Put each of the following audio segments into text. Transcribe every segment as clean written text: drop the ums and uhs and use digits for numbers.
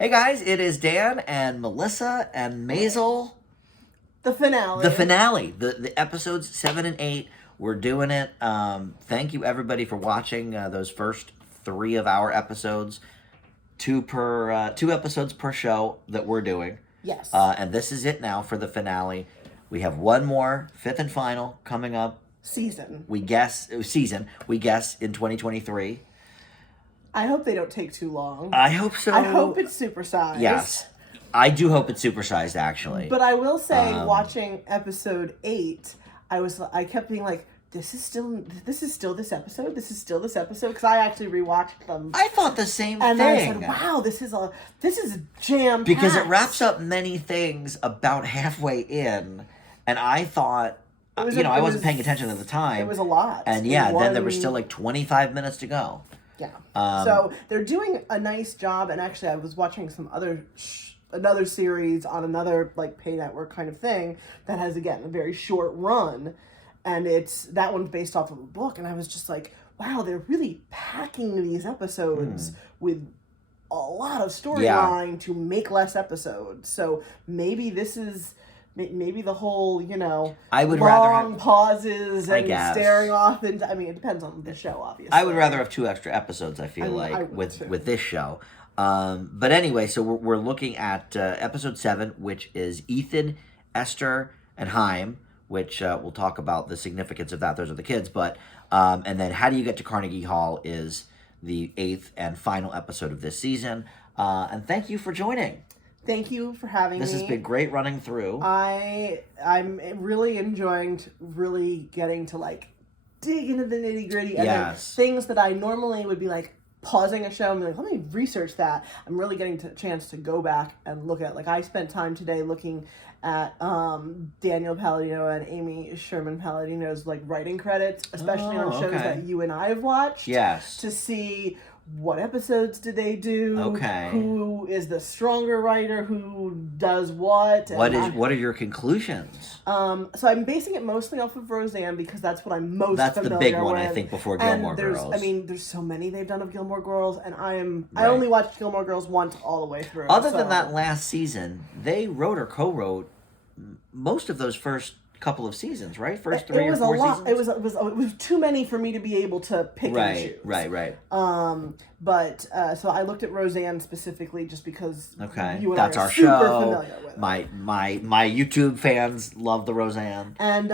Hey guys, it is Dan and Melissa and Maisel. The finale. The finale. The episodes 7 and 8. We're doing it. Thank you everybody for watching those first 3 of our episodes. Two episodes per show that we're doing. Yes. And this is it now for the finale. We have one more, 5th and final, coming up. Season. We guess in 2023. I hope they don't take too long. I hope so. I hope it's supersized. Yes. I do hope it's supersized, actually. But I will say, watching episode 8, I kept being like, this is still this episode? This is still this episode? Because I actually rewatched them. I thought the same thing. And I said, wow, this is jam-packed. Because it wraps up many things about halfway in. And I thought, I wasn't paying attention at the time. It was a lot. And then there was still like 25 minutes to go. Yeah. So they're doing a nice job. And actually, I was watching some another series on another like pay network kind of thing that has, again, a very short run. And that one's based off of a book. And I was just like, wow, they're really packing these episodes with a lot of storyline to make less episodes. So maybe this is... Maybe the whole, I would long pauses and staring off into... I mean, it depends on the show, obviously. I would rather have 2 extra episodes, I feel with this show. But anyway, so we're looking at episode 7, which is Ethan, Esther, and Chaim, which we'll talk about the significance of that. Those are the kids. But and then How Do You Get to Carnegie Hall is the 8th and final episode of this season. And thank you for joining. Thank you for having me. This has been great running through. I'm really enjoying really getting to like dig into the nitty gritty and then things that I normally would be like pausing a show and be like, let me research that. I'm really getting a chance to go back and look at, like, I spent time today looking at Daniel Palladino and Amy Sherman Palladino's like writing credits, especially on shows that you and I have watched. Yes. To see what episodes did they do? Okay. Who is the stronger writer? Who does what? What are your conclusions? So I'm basing it mostly off of Roseanne because that's what I'm most familiar with. That's the big one, I think, before Gilmore Girls. I mean, there's so many they've done of Gilmore Girls, and I only watched Gilmore Girls once all the way through. Other than that last season, they wrote or co-wrote most of those first couple of seasons, right? First 3 or 4 seasons. It was too many for me to be able to pick and choose. Right. But so I looked at Roseanne specifically just because you and that's I are our super show. familiar with it. My YouTube fans love the Roseanne. And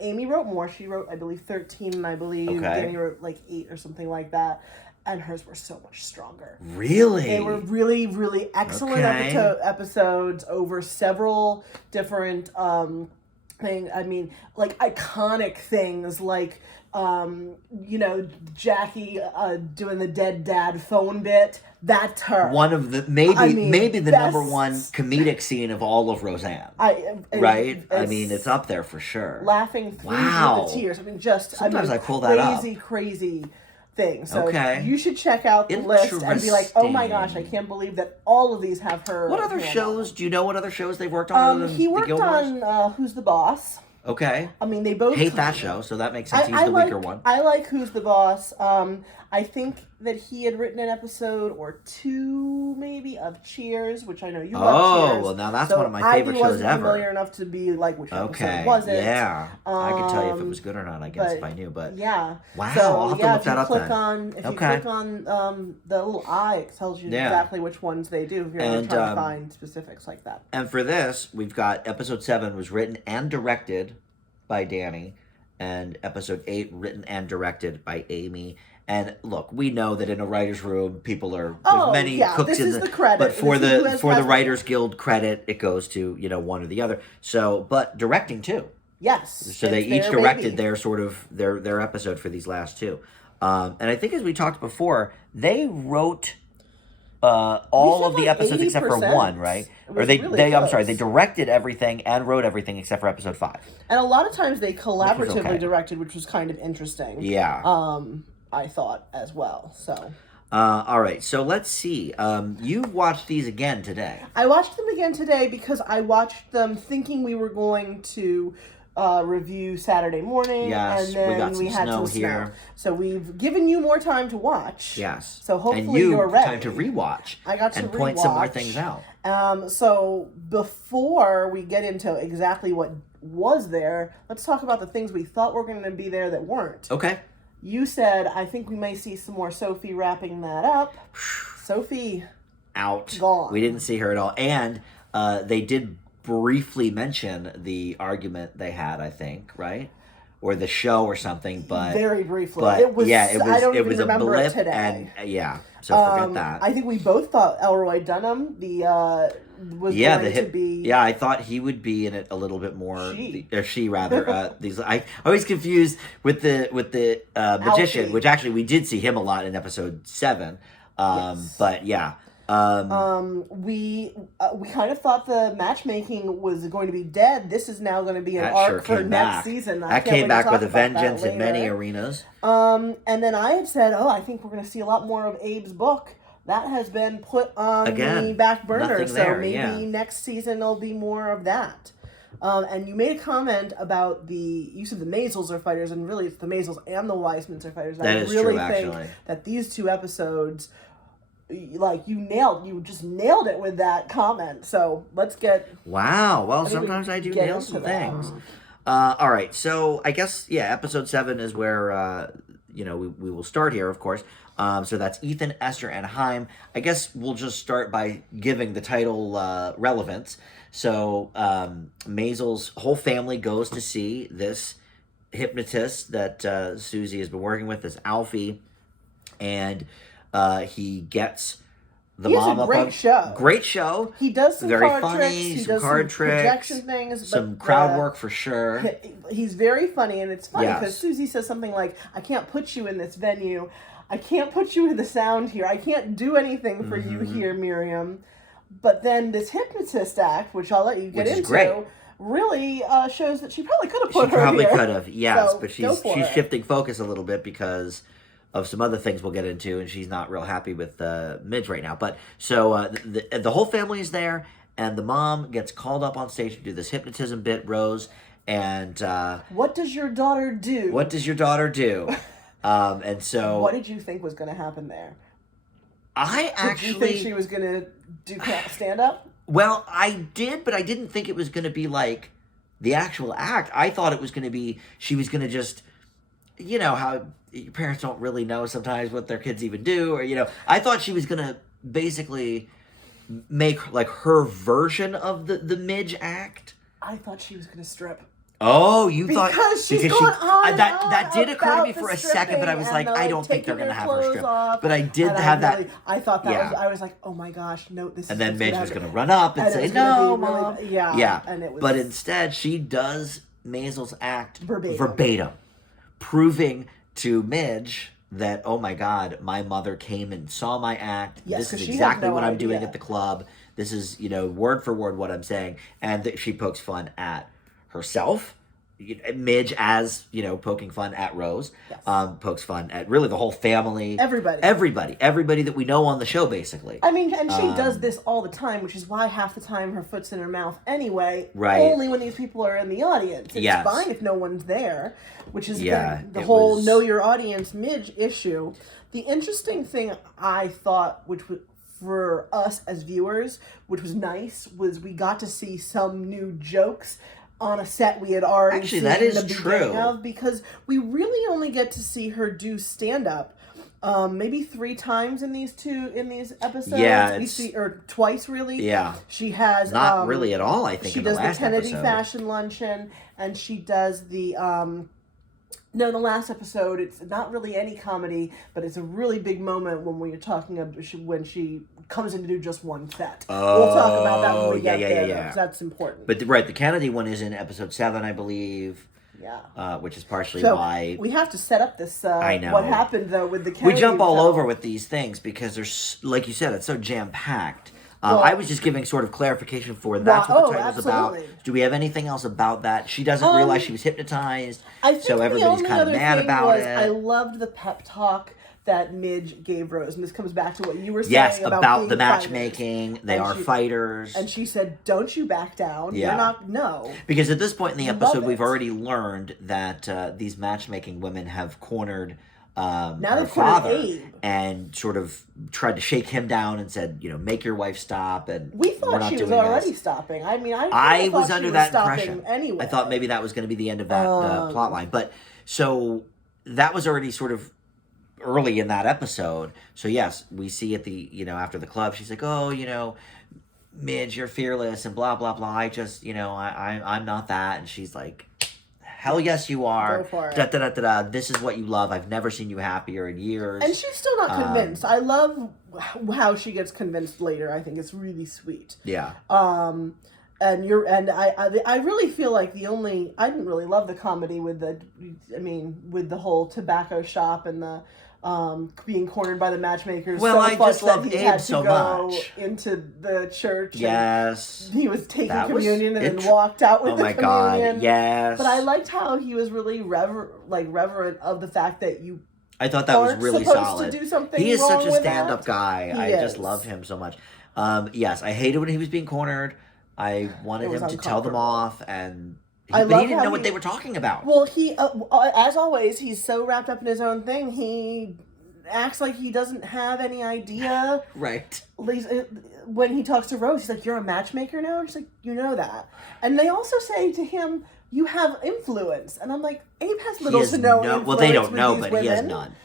Amy wrote more. She wrote, I believe, 13, and I believe Danny wrote like 8 or something like that. And hers were so much stronger. Really? They were really, really excellent episodes over several different things. I mean, like iconic things like, Jackie doing the dead dad phone bit. That's her. One of the maybe the number one comedic scene of all of Roseanne. It's up there for sure. Laughing through the tears. I mean, sometimes I pull that up. Crazy thing. So you should check out the list and be like, oh my gosh, I can't believe that all of these have her. What other shows? Do you know what other shows they've worked on? He worked on Who's the Boss. Okay. I mean, they both hate that show, so that makes sense. He's the weaker one. I like Who's the Boss. I think that he had written an episode or 2, maybe, of Cheers, which I know you love Cheers. Oh, well, now that's one of my favorite shows ever. I wasn't familiar enough to be like, which episode was it? Yeah. I could tell you if it was good or not, I guess, if I knew, but... Yeah. Wow, I'll have to look that up then. If you click on the little eye, it tells you exactly which ones they do, if you're trying to find specifics like that. And for this, we've got episode 7 was written and directed by Danny, and episode 8 written and directed by Amy. And look, we know that in a writer's room, people are there's many cooks in the credit. But for the Writers Guild credit, it goes to one or the other. So, but directing too. Yes. So they each directed their sort of their episode for these last 2. And I think as we talked before, they wrote all of the episodes except for 1, right? Or they directed everything and wrote everything except for episode 5. And a lot of times they collaboratively directed, which was kind of interesting. Yeah. I thought as well. So. All right. So let's see. You watched these again today. I watched them again today because I watched them thinking we were going to review Saturday morning. Yes, and then we got some had snow some here. snow. So we've given you more time to watch. Yes. So hopefully and you're ready. time to rewatch. I got to and point some more things out. So before we get into exactly what was there, let's talk about the things we thought were going to be there that weren't. Okay. You said, I think we may see some more Sophie wrapping that up. Sophie. Out. Gone. We didn't see her at all. And they did briefly mention the argument they had, I think, right? Or the show or something, but... Very briefly. But, it was, yeah, I don't even was remember a blip it today. And, so forget that. I think we both thought Elroy Dunham, was going to be... Yeah, I thought he would be in it a little bit more. She rather. I always confused with the magician, Alfie. which actually we did see him a lot in episode 7. Yes. But yeah. We kind of thought the matchmaking was going to be dead. This is now going to be an arc for next season. That came back with a vengeance in many arenas. And then I had said, I think we're going to see a lot more of Abe's book. That has been put on the back burner. So maybe next season there'll be more of that. And you made a comment about the use of the Maisels are fighters, and really it's the Maisels and the Weissmans are fighters. That is really true, actually. think that these 2 episodes, you just nailed it with that comment. So let's get... Wow. Well, sometimes I do nail some things. All right. So I guess, episode 7 is where, we will start here, of course. So that's Ethan, Esther, and Haim. I guess we'll just start by giving the title relevance. So Maisel's whole family goes to see this hypnotist that Susie has been working with, this Alfie, and he gets the mom up. Great show. He does some very card funny, tricks. He some does card some tricks, projection things, some crowd work for sure. He's very funny, and it's funny because Susie says something like, "I can't put you in this venue. I can't put you in the sound here. I can't do anything for you here, Miriam." But then this hypnotist act, which I'll let you get into, really shows that she probably could have put her here. She probably could have, yes. So, but she's shifting focus a little bit because of some other things we'll get into, and she's not real happy with Midge right now. But so the whole family is there, and the mom gets called up on stage to do this hypnotism bit, Rose, and... what does your daughter do? What does your daughter do? And so... What did you think was going to happen there? Did you think she was going to do stand-up? Well, I did, but I didn't think it was going to be like the actual act. I thought it was going to be, she was going to just, how your parents don't really know sometimes what their kids even do, or, I thought she was going to basically make like her version of the Midge act. I thought she was going to strip. Oh, you thought because she's going on that did occur to me for a second, but I was like, I don't think they're going to have her strip. But I did have that. I thought that was. I was like, oh my gosh, no, this. And then Midge was going to run up and say, "No, Mom." Really, yeah. And it was. But instead, she does Maisel's act verbatim, proving to Midge that, oh my God, my mother came and saw my act. Yes, this is exactly what I'm doing at the club. This is, word for word what I'm saying, and she pokes fun at herself, Midge as poking fun at Rose, pokes fun at really the whole family, everybody that we know on the show, basically. I mean, and she does this all the time, which is why half the time her foot's in her mouth anyway. Right. Only when these people are in the audience. It's fine if no one's there, which is the whole know your audience Midge issue. The interesting thing I thought, which was for us as viewers, which was nice, was we got to see some new jokes on a set we had already seen that is the beginning of, because we really only get to see her do stand-up maybe 3 times in these episodes. Yeah, we see or twice really. Yeah, she has not really at all. I think she does the Kennedy fashion luncheon, and she does the No, the last episode, it's not really any comedy, but it's a really big moment when we're talking about when she comes in to do just one set. We'll talk about that when we get there, because that's important. But the Kennedy one is in episode 7, I believe. Yeah. Which is partially why... We have to set up this, I know. what happened, though, with the Kennedy. We jump all over with these things because there's, like you said, it's so jam-packed. I was just giving sort of clarification for that's what the title's about. Do we have anything else about that? She doesn't realize she was hypnotized, I think so everybody's kind of mad about it. I loved the pep talk that Midge gave Rose. And this comes back to what you were saying yes, about the matchmaking. They are fighters. And she said, don't you back down. Yeah. You're not, no. Because at this point in the episode, we've already learned that these matchmaking women have cornered her father and sort of tried to shake him down and said, make your wife stop. And we thought she was already stopping. I mean, I was under that impression. Anyway. I thought maybe that was going to be the end of that plot line. But so that was already sort of early in that episode. So yes, we see at the, after the club, she's like, oh, Midge, you're fearless and blah, blah, blah. I just, I'm not that. And she's like, hell yes, you are. Go for it. Da, da, da, da, da. This is what you love. I've never seen you happier in years. And she's still not convinced. I love how she gets convinced later. I think it's really sweet. Yeah. I really feel like I didn't really love the comedy with the whole tobacco shop and the being cornered by the matchmakers. Well, I just love Abe so much. Into the church. Yes. He was taking communion and then walked out with the communion. Oh my God, yes. But I liked how he was really reverent of the fact that you I thought that was really solid. To do something he is wrong such a stand-up guy. I is. just love him so much. Yes, I hated when he was being cornered. I wanted him to tell them off, and he didn't know what they were talking about. Well, he, as always, he's so wrapped up in his own thing. He acts like he doesn't have any idea. Right. When he talks to Rose, he's like, "You're a matchmaker now?" And she's like, "You know that." And they also say to him, "You have influence." And I'm like, Abe has little to no influence. Well, they don't know, but he has none.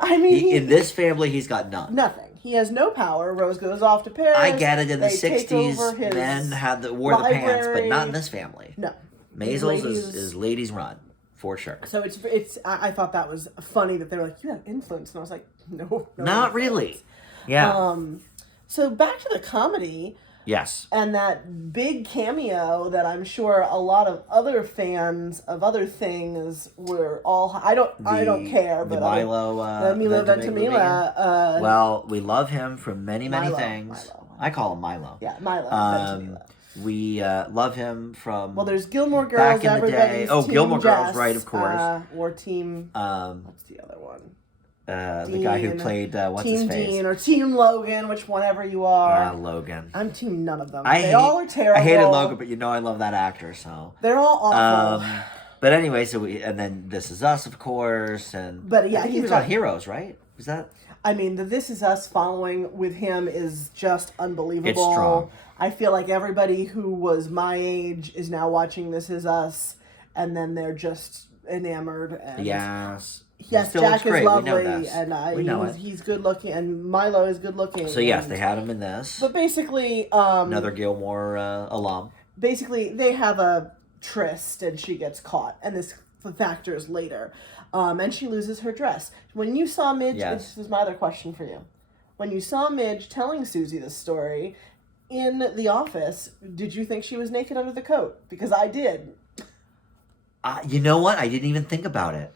I mean, in this family, he's got none. Nothing. He has no power. Rose goes off to Paris. I get it. In the 60s, men wore the pants, but not in this family. No. Maisel's is ladies' run, for sure. So it's. I thought that was funny that they were like, "You have influence," and I was like, "No, not really." Yeah. So back to the comedy. Yes. And that big cameo that I'm sure a lot of other fans of other things were all. I don't care. The but Milo Ventimiglia. Well, we love him from many things. Milo. I call him Milo. Yeah, Milo Ventimiglia. We love him from. Well, there's Gilmore Girls. Back in the day. Oh, Gilmore Girls, right? Of course. Or Team. What's the other one? The guy who played what's his face? Team Dean or Team Logan, whichever you are. Logan. I'm Team none of them. They all are terrible. I hated Logan, but I love that actor, so they're all awful. But anyway, and then This Is Us, of course, but yeah, he was on Heroes, right? Was that? I mean, the This Is Us following with him is just unbelievable. It's strong. I feel like everybody who was my age is now watching This Is Us, and then they're just enamored. And yes. Yes, Jack is lovely, and he's good looking, and Milo is good looking. So yes, they had him in this. But basically, another Gilmore alum. Basically, they have a tryst, and she gets caught, and this factors later, and she loses her dress. When you saw Midge, this was my other question for you. When you saw Midge telling Susie this story in the office, did you think she was naked under the coat? Because I did. You know what? I didn't even think about it.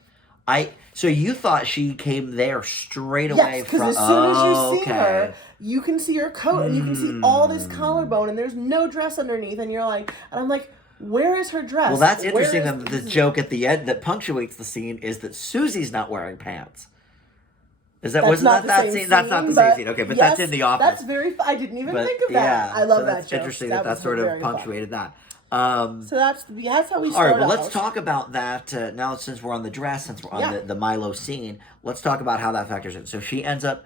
So you thought she came there straight away from... Yes, because as soon as you see her, you can see her coat, and you can see all this collarbone, and there's no dress underneath, and you're like... And I'm like, where is her dress? Well, that's interesting that the joke at the end that punctuates the scene is that Susie's not wearing pants. Wasn't that scene? That's not the same scene. Okay, but that's in the office. That's I didn't even think of that. I love that joke. It's interesting that sort of punctuated that. So that's how we start. All right, well, let's talk about that now. Since we're on the dress, since we're on the Milo scene, let's talk about how that factors in. So she ends up,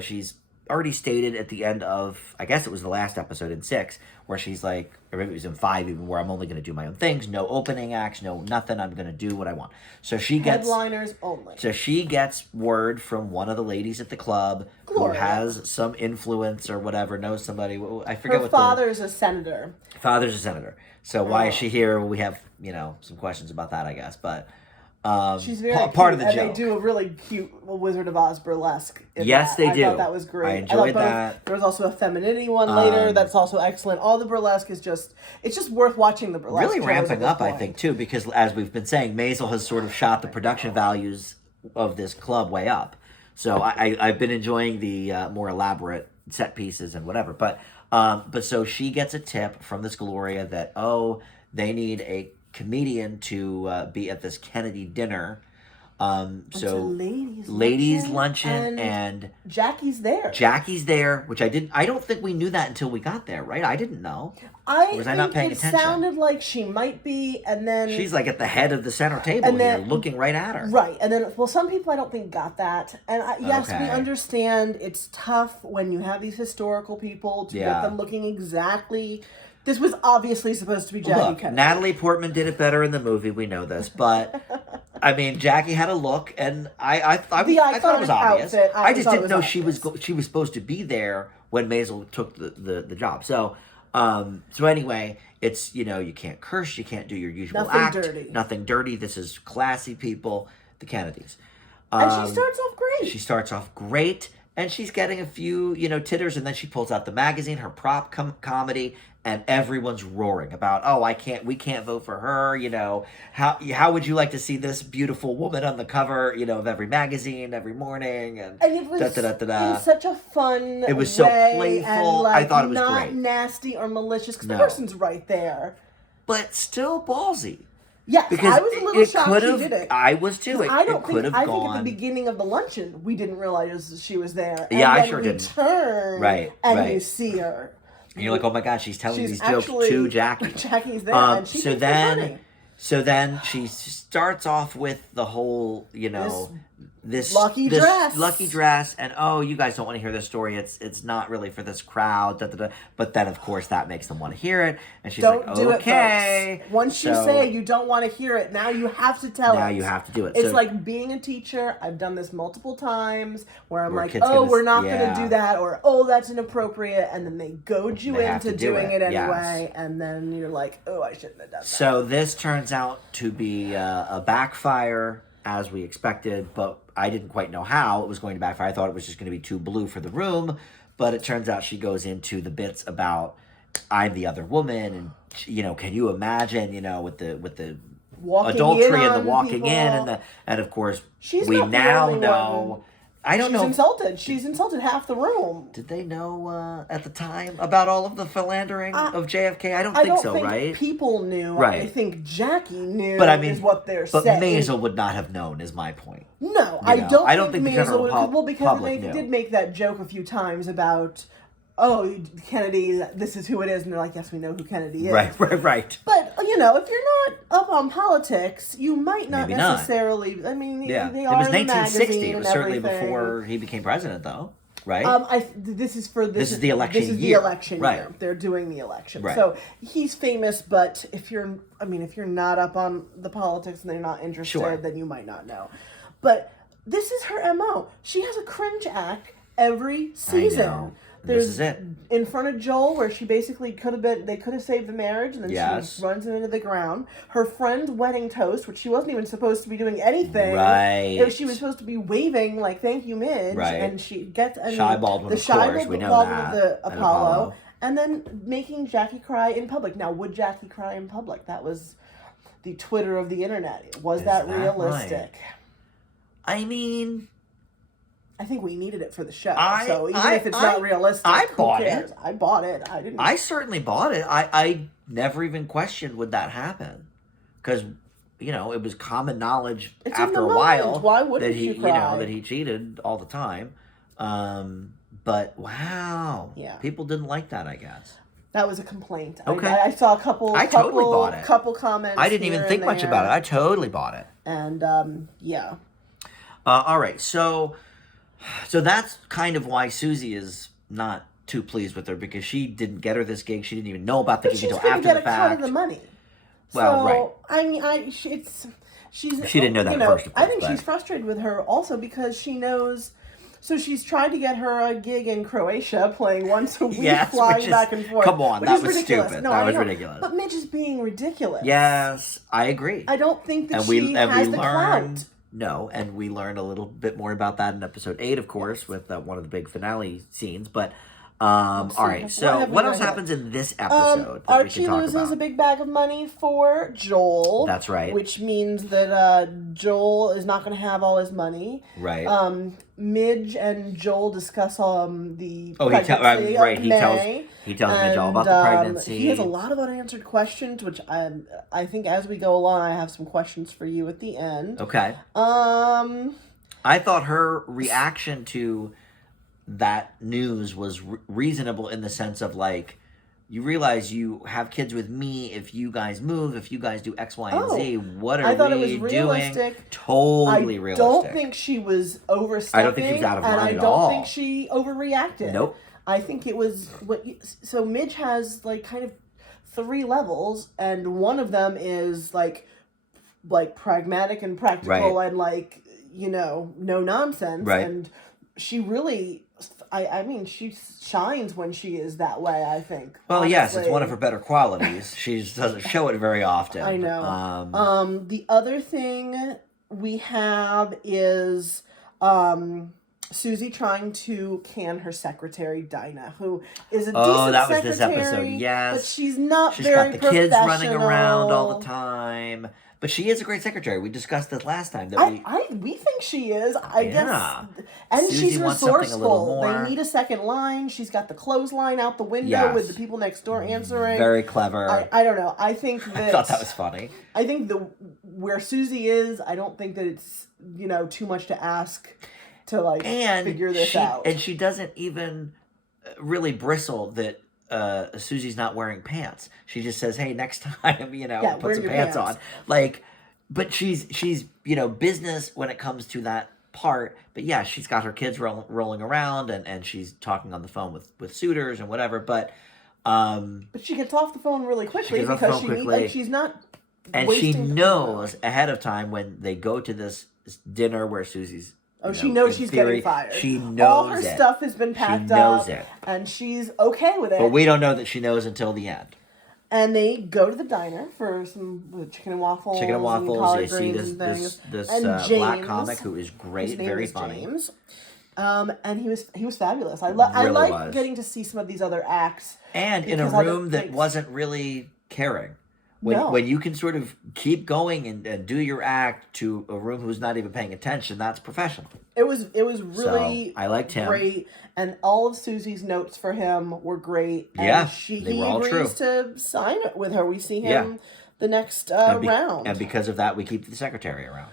she's already stated at the end of, I guess it was the last episode in 6, where she's like, or maybe it was in 5 even, where I'm only going to do my own things, no opening acts, no nothing, I'm going to do what I want. So she gets... Headliners only. So she gets word from one of the ladies at the club Gloria, who has some influence or whatever, knows somebody, I forget Her father's a senator. Father's a senator. So why is she here? We have, some questions about that, I guess, but... she's very part of the joke. And they do a really cute Wizard of Oz burlesque. Yes, they do. I thought that was great. I enjoyed that. There was also a femininity one later that's also excellent. All the burlesque is it's just worth watching the burlesque. Really ramping up, I think, too, because as we've been saying, Maisel has sort of shot the production values of this club way up. So I've been enjoying the more elaborate set pieces and whatever. But so she gets a tip from this Gloria that, they need a comedian to be at this Kennedy dinner. So ladies luncheon and Jackie's there. Jackie's there, which I don't think we knew that until we got there, right? I didn't know. Was I not paying attention? It sounded like she might be, and then she's like at the head of the center table here, looking right at her. Right, and then some people I don't think got that, and yes, we understand it's tough when you have these historical people to get them looking exactly. This was obviously supposed to be Jackie Kennedy. Natalie Portman did it better in the movie. We know this, but I mean, Jackie had a look, and I thought it was obvious. I just didn't know she was supposed to be there when Maisel took the job. So anyway, it's you can't curse, you can't do your usual nothing dirty. This is classy people, the Kennedys. And she starts off great. She starts off great, and she's getting a few titters, and then she pulls out the magazine, her prop comedy. And everyone's roaring about, we can't vote for her. How would you like to see this beautiful woman on the cover, of every magazine every morning? And it was such a fun. It was so playful. And I thought it was not great. Not nasty or malicious because the person's right there, but still ballsy. Yes, because I was a little shocked she did it. I was too. I think at the beginning of the luncheon we didn't realize she was there. And I sure didn't. Turn and you see her. And you're like, oh my God, she's telling these jokes to Jackie. Jackie's there, and she thinks they're funny. So then she starts off with the whole, this lucky dress, and you guys don't want to hear this story. It's not really for this crowd. But then of course that makes them want to hear it, and she's like, okay. It, once you say you don't want to hear it, now you have to tell it. Now you have to do it. It's like being a teacher. I've done this multiple times where I'm like, we're not going to do that, or that's inappropriate, and then they goad you into doing it anyway, and then you're like, I shouldn't have done that. So this turns out to be a backfire, as we expected, but I didn't quite know how it was going to backfire. I thought it was just going to be too blue for the room, but it turns out she goes into the bits about I'm the other woman, and can you imagine, with the walking adultery and the walking in, and of course we now know. I don't know. She's insulted. She's insulted half the room. Did they know at the time about all of the philandering of JFK? I don't think so, right? People knew. Right. I think Jackie knew. But I mean, is what they're saying. But Maisel would not have known. Is my point. No, I don't think Maisel would. Because they did make that joke a few times about, Kennedy, this is who it is, and they're like, yes, we know who Kennedy is. Right. But, if you're not up on politics, you might not necessarily, I mean, they are it was 1960. It was certainly before he became president, though, right? This is the election year. This is the election year. Right. They're doing the election. Right. So he's famous, but if you're not up on the politics and they're not interested, then you might not know. But this is her MO. She has a cringe act every season. I know. This is it. In front of Joel, where she basically they could have saved the marriage, and then she runs him into the ground. Her friend's wedding toast, which she wasn't even supposed to be doing anything. Right. She was supposed to be waving, like, thank you, Midge. Right. And she gets Shy Baldwin, of course, we know that. Of the Apollo. And then making Jackie cry in public. Now, would Jackie cry in public? That was the Twitter of the internet. Was that realistic? Right? I mean, I think we needed it for the show. So even if it's not realistic, I who bought cares? it. I bought it. I didn't. I certainly bought it. I never even questioned would that happen, because it was common knowledge after a while. Why wouldn't you cry? that he cheated all the time. But wow, people didn't like that, I guess. That was a complaint. Okay. I saw a couple. I totally bought it. Couple comments. I didn't even think much about it. I totally bought it. And all right, so that's kind of why Susie is not too pleased with her, because she didn't get her this gig. She didn't even know about the gig until after the fact. She's going to get a cut of the money. Well, right. I mean, she didn't know that first. Of course, I think she's frustrated with her also because she knows. So she's tried to get her a gig in Croatia, playing once a week, flying back and forth. Come on, that was stupid. That was ridiculous. But Midge is being ridiculous. Yes, I agree. I don't think that she has the clout. No, and we learned a little bit more about that in episode 8, of course, with one of the big finale scenes. But All right, so what else happens in this episode that Archie we can talk loses about? a big bag of money for Joel. That's right. Which means that Joel is not going to have all his money. Right. Midge and Joel discuss the pregnancy of May. He tells Midge all about the pregnancy. He has a lot of unanswered questions, which I think as we go along, I have some questions for you at the end. Okay. I thought her reaction to that news was reasonable in the sense of like, you realize you have kids with me. If you guys move, if you guys do X, Y, and Z, what are we doing? Totally realistic. I don't think she was overstepping. I don't think she was out of line at all. And I don't think she overreacted. Nope. I think it was so Midge has like kind of 3 levels, and one of them is like pragmatic and practical, and like, no nonsense. Right. And she really, I mean, she shines when she is that way, I think. Well, honestly. Yes, it's one of her better qualities. She just doesn't show it very often. I know. The other thing we have is Susie trying to can her secretary, Dinah, who is a decent secretary. Oh, that was this episode, yes. But she's not very professional. She's got the kids running around all the time. But she is a great secretary. We discussed this last time. We think she is. I guess. And Susie she's resourceful. They need a second line. She's got the clothesline out the window with the people next door answering. Very clever. I don't know. I think that... I thought that was funny. I think where Susie is, I don't think that it's, too much to ask to, figure this out. And she doesn't even really bristle that... Susie's not wearing pants. She just says, "Hey, next time, put some pants on." But she's business when it comes to that part. But yeah, she's got her kids rolling around and she's talking on the phone with suitors and whatever. But she gets off the phone really quickly because she's not. And she knows ahead of time when they go to this dinner where Susie's. She knows she's getting fired. She knows all her stuff has been packed up. And she's okay with it. But we don't know that she knows until the end. And they go to the diner for some chicken and waffles. Chicken and waffles. You see this black comic who is great, very funny. James. And he was fabulous. I like getting to see some of these other acts. And in a room that wasn't really caring. When you can sort of keep going and do your act to a room who's not even paying attention, that's professional. It was really I liked him. Great, and all of Susie's notes for him were great. And yeah, he agrees to sign it with her. We see him the next round, and because of that, we keep the secretary around.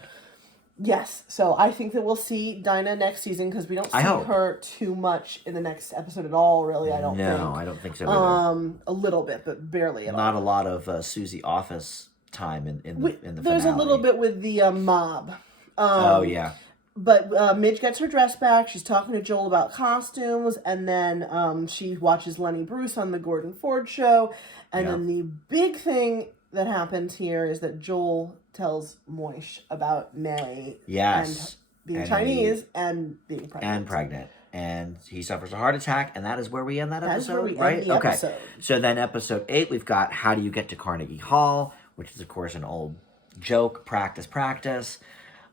Yes, so I think that we'll see Dinah next season because we don't see her too much in the next episode at all. Really, I don't think. No, I don't think so either. A little bit, but barely at all. Not a lot of Susie office time in the finale. There's a little bit with the mob. Oh yeah. But Midge gets her dress back. She's talking to Joel about costumes, and then she watches Lenny Bruce on the Gordon Ford show, and then the big thing that happens here is that Joel tells Moish about May. Yes. And being Chinese and being pregnant. And he suffers a heart attack, and that is where we end that episode, That's where we right? End the episode. So then episode 8, we've got How Do You Get to Carnegie Hall, which is, of course, an old joke, practice.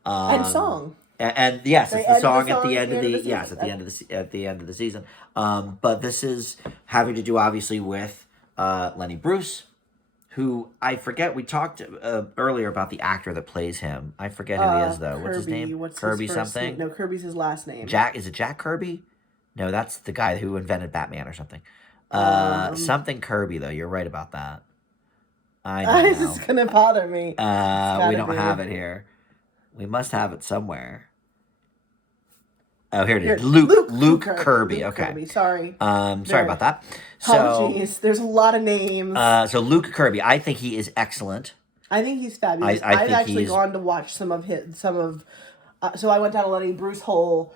And song. And yes, it's the song at the end of the end of the season. But this is having to do, obviously, with Lenny Bruce, who I forget. We talked earlier about the actor that plays him. I forget who he is though. What's his name? Kirby something. No, Kirby's his last name. Is it Jack Kirby? No, that's the guy who invented Batman or something. Something Kirby though. You're right about that. I know. This is gonna bother me. We don't have it here. We must have it somewhere. Oh, here it is. Luke Kirby. Okay. Kirby. Sorry. Sorry about that. Apologies. There's a lot of names. So Luke Kirby, I think he is excellent. I think he's fabulous. I've actually gone to watch some of. So I went down a Lenny Bruce hole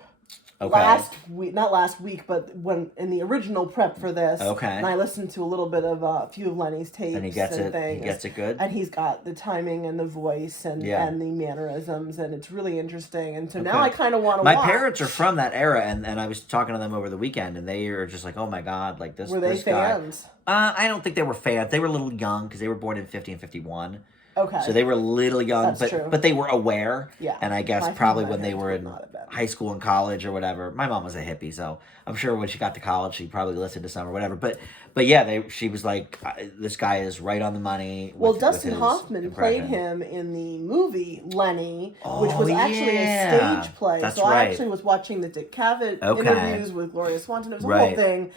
not last week, but when in the original prep for this. Okay. And I listened to a little bit of a few of Lenny's tapes. And he gets it good. And he's got the timing and the voice and the mannerisms, and it's really interesting. And so now I kind of want to watch. My parents are from that era, and I was talking to them over the weekend, and they are just like, "Oh my god, like this." Were they fans? I don't think they were fans. They were a little young because they were born in 50 and 51. Okay. So they were a little young, That's true. but they were aware. Yeah. And I guess My probably when they parents were would in not have been. high school and college or whatever. My mom was a hippie, so I'm sure when she got to college, she probably listened to some or whatever. But yeah, she was like, this guy is right on the money. Well, with Dustin his Hoffman impression. played him in the movie Lenny, which was actually yeah. a stage play. That's so right. I actually was watching the Dick Cavett Okay. interviews with Gloria Swanson. It was a Right. whole thing.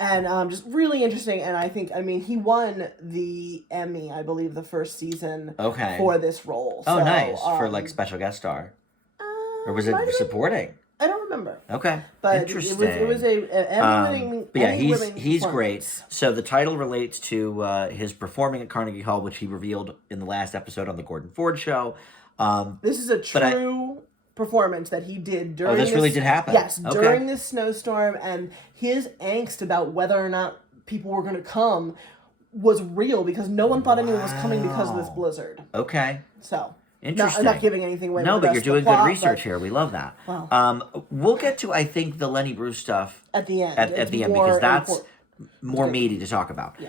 And just really interesting. And I mean, he won the Emmy, I believe, the first season Okay. for this role. Oh, so, nice. For like special guest star. Or was it supporting? I don't remember. Okay. But Interesting. it was a Emmy-winning but yeah, Emmy-winning he's great. performance. So the title relates to his performing at Carnegie Hall, which he revealed in the last episode on the Gordon Ford show. This is a true performance that he did during this really did happen? Yes, Okay. during this snowstorm, and his angst about whether or not people were going to come was real because no one thought anyone was coming because of this blizzard. Okay. So, interesting. I'm not giving anything away. No, but you're doing good research here. We love that. Wow. We'll get to, I think, the Lenny Bruce stuff at the end. At the end, because that's more meaty to talk about. Yeah.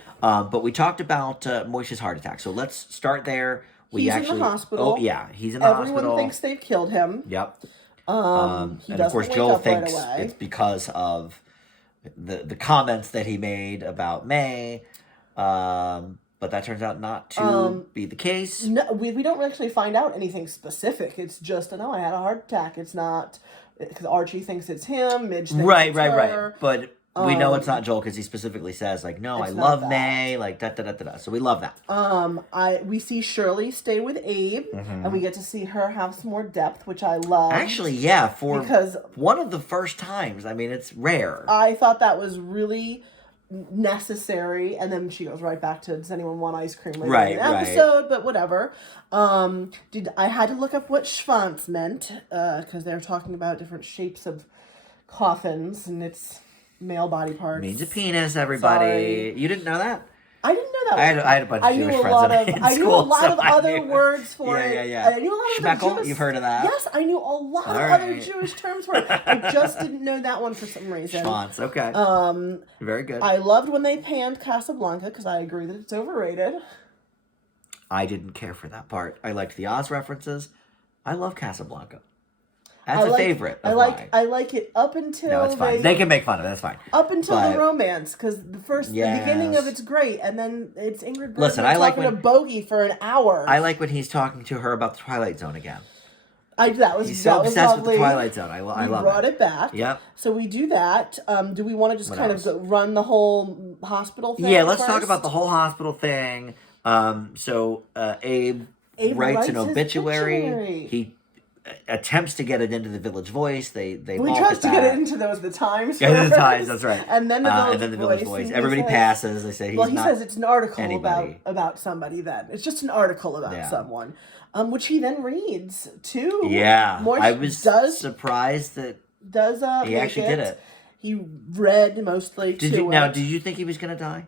But we talked about Moishe's heart attack, so let's start there. He's in the hospital. Oh, yeah, he's in the hospital. Everyone thinks they've killed him. Yep. He and of course, doesn't Joel wake up right thinks away. it's because of the comments that he made about May. But that turns out not to be the case. No, we don't actually find out anything specific. It's just, I had a heart attack. It's not, because Archie thinks it's him, Midge thinks it's her. Right. But we know it's not Joel because he specifically says, like, no, I love May, like, da-da-da-da-da. So we love that. We see Shirley stay with Abe, and we get to see her have some more depth, which I love. Actually, yeah, because one of the first times. I mean, it's rare. I thought that was really necessary, and then she goes right back to, does anyone want ice cream later in the episode? But whatever. I had to look up what schwanz meant, because they're talking about different shapes of coffins, and it's male body parts. Means a penis, everybody. Sorry. You didn't know that? I didn't know that. I had a bunch of Jewish friends in school. I knew a lot of other words for it. Yeah. I knew a lot of Schmeckel, Jewish, you've heard of that? Yes, I knew a lot of other Jewish terms for it. I just didn't know that one for some reason. Schwanz, okay. Very good. I loved when they panned Casablanca because I agree that it's overrated. I didn't care for that part. I liked the Oz references. I love Casablanca. That's a favorite of mine. I like it up until... No, it's fine. They can make fun of it. That's fine. Up until the romance, because the beginning of it's great, and then it's Ingrid Bergman talking to Bogey for an hour. I like when he's talking to her about the Twilight Zone again. He's so obsessed lovely. with the Twilight Zone. I love it. We brought it back. Yep. So we do that. Do we want to just of run the whole hospital thing? Yeah, let's talk about the whole hospital thing. Abe writes an obituary. He attempts to get it into the Village Voice. They tries to get it into the Times. Yeah, the Times. That's right. And then the Village Voice. Everybody passes. They say he's he says it's an article about somebody. Then it's just an article about someone, which he then reads too. Yeah, I was surprised that he actually did it. He read mostly. Did you think he was gonna die?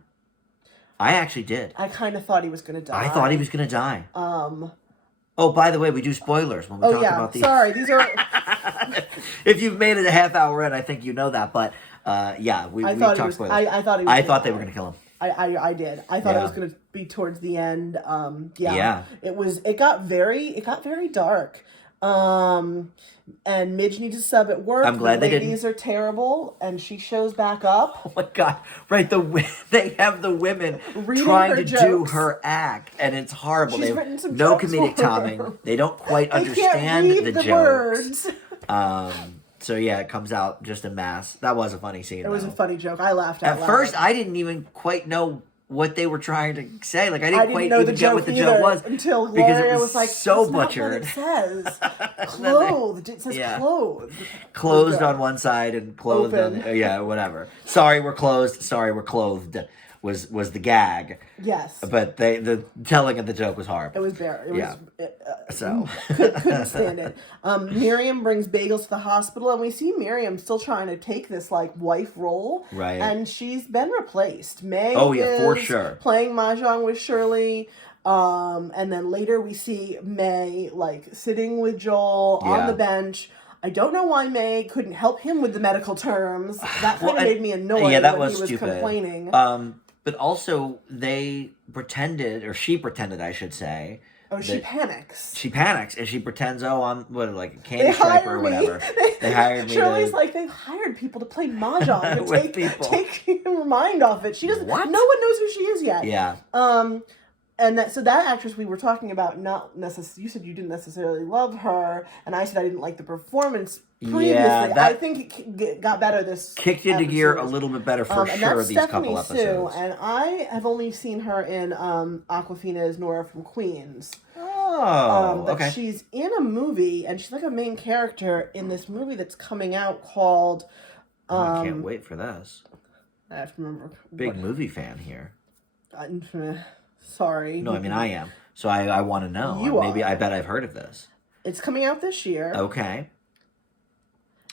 I actually did. I kind of thought he was gonna die. I thought he was gonna die. Oh, by the way, we do spoilers when we talk about these. Sorry, these are... If you've made it a half hour in, I think you know that. But, we talked spoilers. I thought he was I thought they were going to kill him. I did. I thought it was going to be towards the end. It got very dark. And Midge needs a sub at work. I'm glad the ladies are terrible, and she shows back up. Oh my god! Right, they have the women reading trying to jokes. do her act, and it's horrible. She's They written some no jokes comedic for her. timing. They don't quite They understand can't read the jokes. Words. So yeah, it comes out just a mess. That was a funny scene. It was a funny joke. I laughed out loud. At first, I didn't even quite know what they were trying to say. Like I didn't quite know even get what the joke was until Gloria was like, so that's butchered. Not what it says clothed. It says clothed. Closed on one side and clothed on whatever. Sorry, we're closed. Sorry, we're clothed. Was the gag. Yes. But the telling of the joke was horrible. It was very. So couldn't stand it. Miriam brings Bagels to the hospital, and we see Miriam still trying to take this wife role. Right. And she's been replaced. Meg for sure. Playing mahjong with Shirley. And then later we see May sitting with Joel on the bench. I don't know why May couldn't help him with the medical terms. That kind of made me annoyed when he was complaining. But also, they pretended, or she pretended, I should say, Oh, she panics. She panics and she pretends, I'm like a candy striper or whatever. They hired me. Shirley's like, they've hired people to play mahjong to take your mind off it. She doesn't. What? No one knows who she is yet. Yeah. And that actress we were talking about, not necessarily. You said you didn't necessarily love her, and I said I didn't like the performance previously. Yeah, I think it got better this. Kicked into gear a little bit better for sure. These couple episodes. And I have only seen her in Awkwafina's Nora from Queens. Oh, okay. She's in a movie, and she's like a main character in this movie that's coming out called. I can't wait for this. I have to remember. Big movie fan here. Sorry. No, I mean I am. So I want to know. Maybe I bet I've heard of this. It's coming out this year. Okay.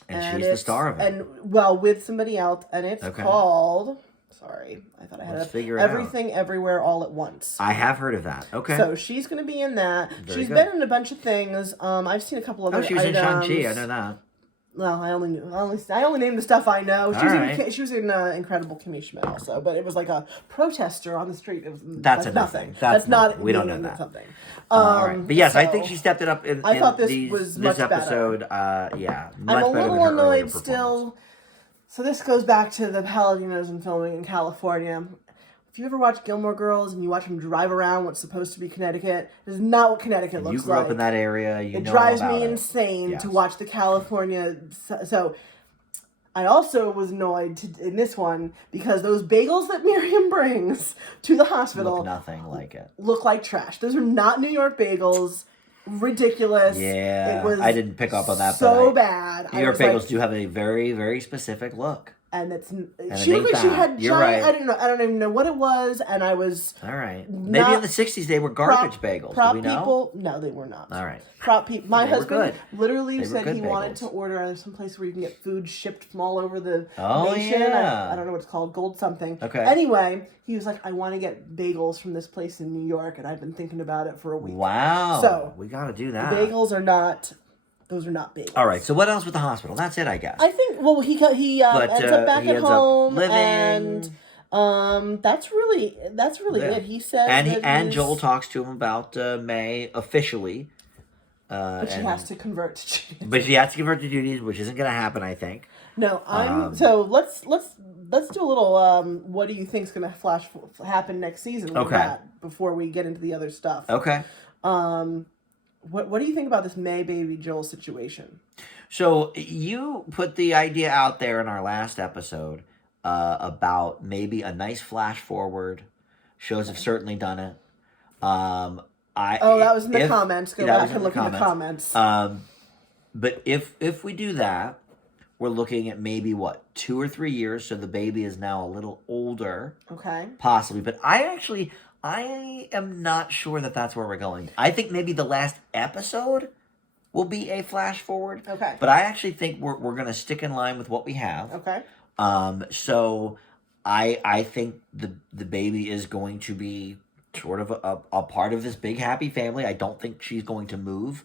And she's the star of it. And with somebody else, and it's called. Sorry, I thought I had Everything Everywhere All at Once. I have heard of that. Okay. So she's going to be in that. She's been in a bunch of things. I've seen a couple of. She was in Shang-Chi. I know that. Well, I only named the stuff I know. She was in Incredible Kimmy Schmidt also, but it was like a protester on the street. That's like nothing. That's not. We don't know that. Something. All right. But yes, I think she stepped it up in. I thought this was much episode. Better. Yeah, I'm a little annoyed still. So this goes back to the Paladinos and filming in California. If you ever watch Gilmore Girls and you watch them drive around what's supposed to be Connecticut, it is not what Connecticut looks like. You grew up in that area. It drives me insane to watch the California. So I also was annoyed in this one because those bagels that Miriam brings to the hospital look nothing like it. Look like trash. Those are not New York bagels. Ridiculous. Yeah, I didn't pick up on that. So bad. New York bagels do have a very, very specific look. And she looked like she had giant. Right. I don't even know what it was, and I was. All right. Maybe in the '60s they were garbage bagels. Prop Do we know? People, no, they were not. All right. Prop people. My husband literally said he bagels. wanted to order someplace where you can get food shipped from all over the nation. I don't know what it's called, Gold something. Okay. Anyway, he was like, I want to get bagels from this place in New York, and I've been thinking about it for a week. Wow. So we got to do that. Bagels are not. Those are not bagels. All right. So what else with the hospital? That's it, I guess. I think. Well, he ends up back at home, and that's really it. He says, and Joel talks to him about May officially. But she has to convert to Judaism. But she has to convert to Judaism, which isn't going to happen, I think. No, so let's do a little. What do you think's going to happen next season? With that before we get into the other stuff. Okay. What do you think about this May baby Joel situation? So you put the idea out there in our last episode about maybe a nice flash forward. Shows have certainly done it. That was in the comments. Go back and look in the comments. But if we do that, we're looking at maybe 2 or 3 years. So the baby is now a little older. Okay. Possibly, but I am not sure that that's where we're going. I think maybe the last episode will be a flash forward. Okay. But I actually think we're going to stick in line with what we have. Okay. So I think the baby is going to be sort of a part of this big happy family. I don't think she's going to move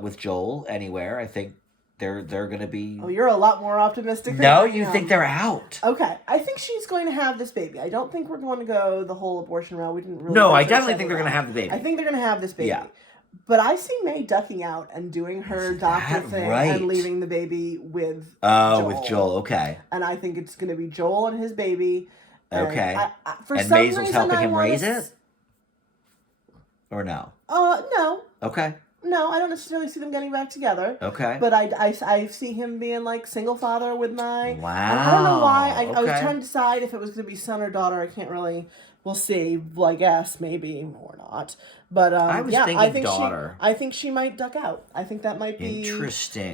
with Joel anywhere. I think they're going to be... Oh, you're a lot more optimistic than No, you think they're out. Okay. I think she's going to have this baby. I don't think we're going to go the whole abortion route. We didn't really... No, I definitely think they're going to have the baby. I think they're going to have this baby. Yeah. But I see May ducking out and doing her doctor thing and leaving the baby with Joel. With Joel, okay. And I think it's going to be Joel and his baby. Okay. And Maisel's helping him raise it? Or no? No. Okay. No, I don't necessarily see them getting back together. Okay. But I see him being like single father with Mai. Wow. I don't know why. I was trying to decide if it was going to be son or daughter. I can't really. We'll see. Well, I guess maybe or not. But I was thinking daughter. I think she might duck out. I think that might be interesting.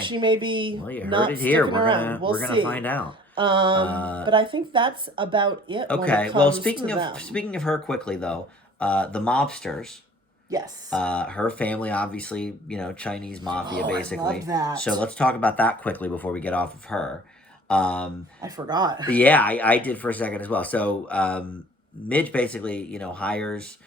She may be. Well, you not heard it here. We're gonna find out. But I think that's about it. Okay. Well, speaking of her quickly though, the Mobsters. Yes. Her family, obviously, Chinese mafia, basically. I love that. So let's talk about that quickly before we get off of her. I forgot. Yeah, I did for a second as well. So Midge basically, hires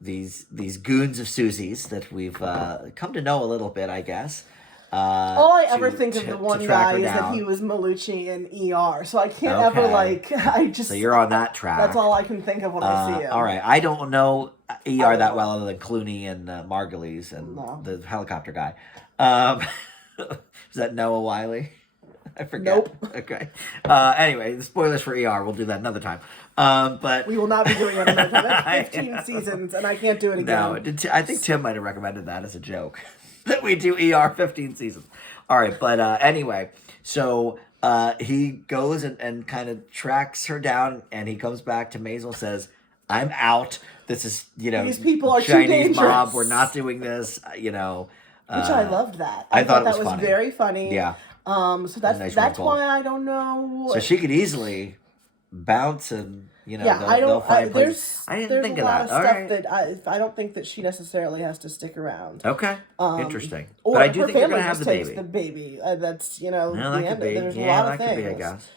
these goons of Susie's that we've come to know a little bit, I guess. All I ever think of the one guy is that he was Malucci in ER, so I can't ever So you're on that track. That's all I can think of when I see him. All right, I don't know ER that well other than Clooney and Margulies and the helicopter guy. Is that Noah Wiley? I forget. Nope. Okay. Anyway, the spoilers for ER. We'll do that another time. But we will not be doing it another time. That's 15 seasons, and I can't do it again. No, I think Tim might have recommended that as a joke. That we do ER 15 seasons. All right, but anyway, so he goes and kind of tracks her down, and he comes back to Maisel, says, I'm out. This is, these people are Chinese too dangerous. mob. We're not doing this, Which I loved that. I thought that was was very funny. Yeah. So that's why I don't know. So she could easily bounce and they'll find places. I didn't think of that. There's a lot of stuff that I don't think that she necessarily has to stick around. Okay, interesting. Or but I do her think they're family gonna have just the takes baby. the baby. That's the that end. Could be. There's a lot of things. Could be, I guess.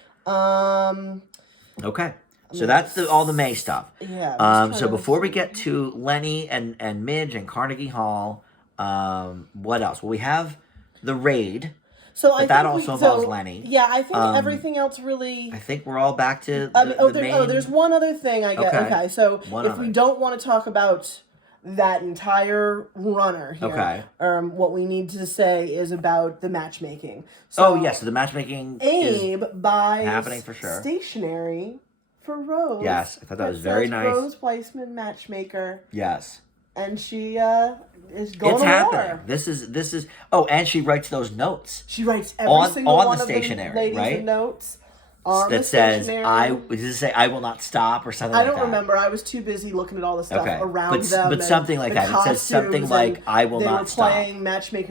Okay. So that's all the May stuff. Yeah. So before we get to Lenny and Midge and Carnegie Hall, what else? Well, we have the raid. So but that also involves Lenny. Yeah, I think everything else really. I think we're all back to the main... there's one other thing I guess. Okay, so if we don't want to talk about that entire runner here, what we need to say is about the matchmaking. So, so the matchmaking Abe buys happening for sure. Stationery for Rose. Yes, I thought that was very nice. Rose Weissman matchmaker. Yes. And she is going to happening. war. This is. Oh, and she writes those notes. She writes every single one of the ladies' right? notes that says does it say I will not stop or something? I don't remember. I was too busy looking at all the stuff around them. But something like that. It says something like I will not stop. They were playing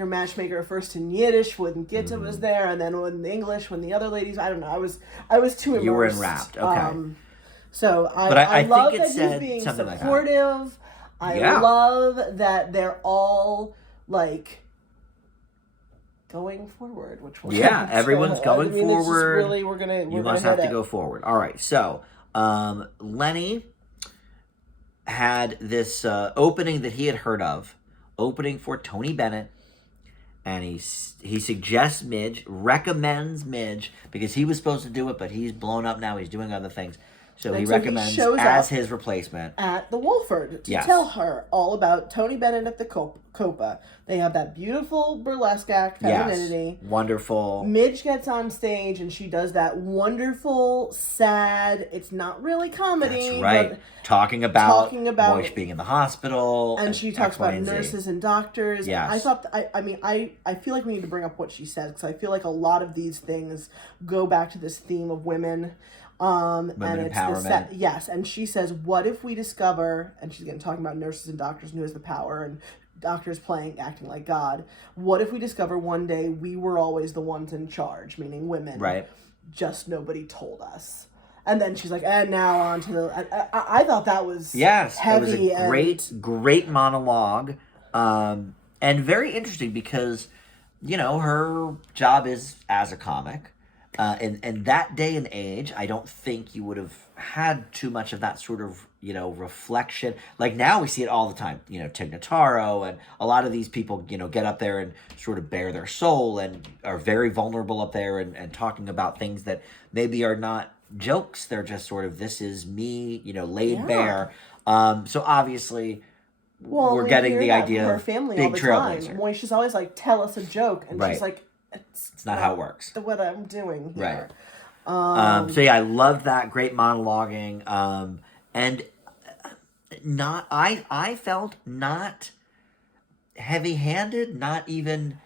matchmaker first in Yiddish when Gitta was there, and then in English when the other ladies. I don't know. I was too immersed. You were enwrapped. Okay. So I love that he's being supportive. I love that they're all going forward, which everyone's going forward. Really, you must have to go forward. All right, so Lenny had this opening that he had heard of, opening for Tony Bennett, and he suggests Midge, recommends Midge because he was supposed to do it, but he's blown up now. He's doing other things. So he recommends as his replacement at the Wolford to tell her all about Tony Bennett at the Copa. They have that beautiful burlesque act, femininity. Yes. Wonderful. Midge gets on stage and she does that wonderful, sad, it's not really comedy. That's right. But talking about Moish being in the hospital. And she talks about nurses and doctors. Yes. I thought, I feel like we need to bring up what she says because I feel like a lot of these things go back to this theme of women. Women empowerment. Yes, and she says, what if we discover, and she's again talking about nurses and doctors and who has the power, and doctors acting like God. What if we discover one day we were always the ones in charge, meaning women? Right. Just nobody told us. And then she's like, and now on to the... I thought that was it heavy. was a great monologue, and very interesting because, her job is as a comic. In that day and age, I don't think you would have had too much of that sort of, reflection. Like now we see it all the time, Tig Notaro and a lot of these people, get up there and sort of bare their soul and are very vulnerable up there and talking about things that maybe are not jokes. They're just sort of, this is me, laid bare. So obviously... we're getting the idea her of family big all the trailblazer. Time. She's always like, tell us a joke. And she's like... It's not how it works. What I'm doing here. Right. So I love that. Great monologuing. And I felt not heavy-handed, not even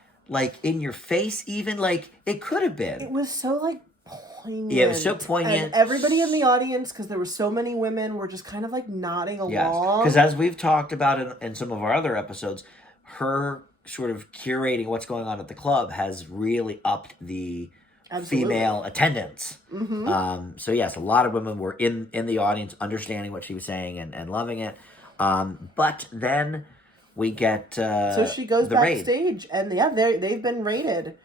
in your face even. It could have been. It was so poignant. Yeah, it was so poignant. And everybody in the audience, because there were so many women, were just kind of nodding along. Yes, because as we've talked about in some of our other episodes, her sort of curating what's going on at the club has really upped the female attendance. Mm-hmm. So yes, a lot of women were in the audience understanding what she was saying and loving it. But then we get so she goes the backstage raid. And they've been raided.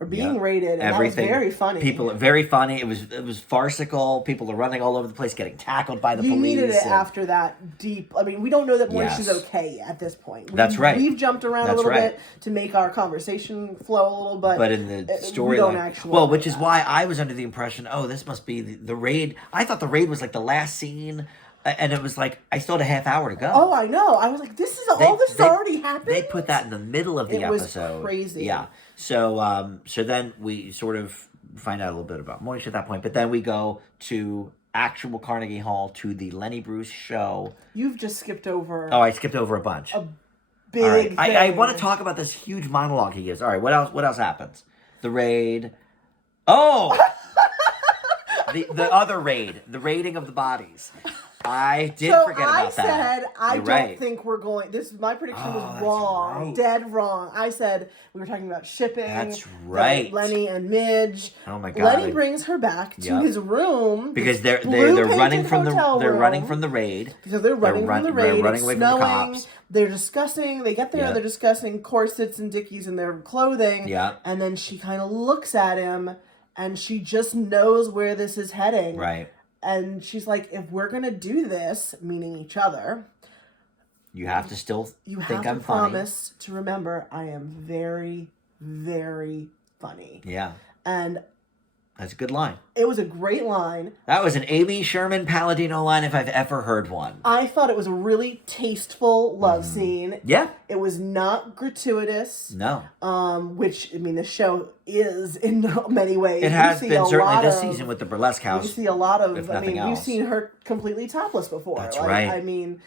or being raided, and everything. That was very funny. Very funny. It was farcical. People are running all over the place, getting tackled by the police. You needed it after that deep. I mean, we don't know that Maurice is okay at this point. That's right. We've jumped around a little bit to make our conversation flow a little bit. But in the storyline, which is why I was under the impression, this must be the raid. I thought the raid was like the last scene. And it was like, I still had a half hour to go. Oh, I know. I was like, this is already happened? They put that in the middle of the episode. It was crazy. Yeah. So then we sort of find out a little bit about Moish at that point. But then we go to actual Carnegie Hall, to the Lenny Bruce show. You've just skipped over. Oh, I skipped over a bunch. A big thing. I want to talk about this huge monologue he gives. All right, what else happens? The raid. Oh! the other raid. The raiding of the bodies. I did forget about that. So I said, I don't think we're going... My prediction was wrong. Right. Dead wrong. I said, we were talking about shipping. That's right. Lenny and Midge. Oh my God. Lenny brings her back to his room. Because they're running from the raid. Because they're running from the raid. They're running away from the cops. They're discussing... They get there, they're discussing corsets and dickies in their clothing. Yeah. And then she kind of looks at him, and she just knows where this is heading. Right. And she's like, if we're going to do this, meaning each other... You have to still think I'm funny. You have to promise to remember I am very, very funny. Yeah. And... That's a good line. It was a great line. That was an Amy Sherman Palladino line if I've ever heard one. I thought it was a really tasteful love scene. Yeah. It was not gratuitous. No. Which, I mean, the show is in many ways. It has been certainly this season with the Burlesque House. You see a lot of, we've seen her completely topless before. That's right. I mean,